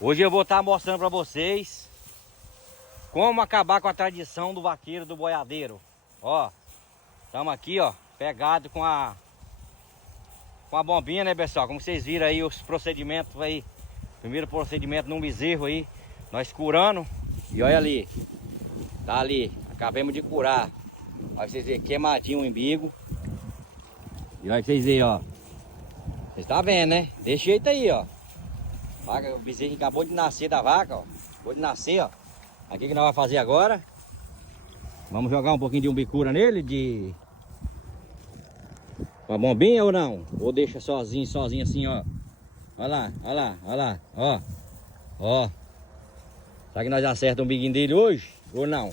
Hoje eu vou estar mostrando para vocês como acabar com a tradição do vaqueiro do boiadeiro. Ó, estamos aqui, ó, pegado com a bombinha, né, pessoal? Como vocês viram aí os procedimentos aí. Primeiro procedimento num bezerro aí, nós curando. E olha ali, tá ali, acabamos de curar. Olha vocês verem, queimadinho o umbigo. E olha vocês verem, ó. Vocês tá vendo, né? Desse jeito aí, ó. O bezerro acabou de nascer da vaca, ó. Acabou de nascer, ó. Aqui que nós vamos fazer agora. Vamos jogar um pouquinho de umbicura nele, com a bombinha ou não? Ou deixa sozinho assim, ó. Olha lá, olha lá, olha lá, ó. Ó. Será que nós acertamos o umbiguinho dele hoje? Ou não?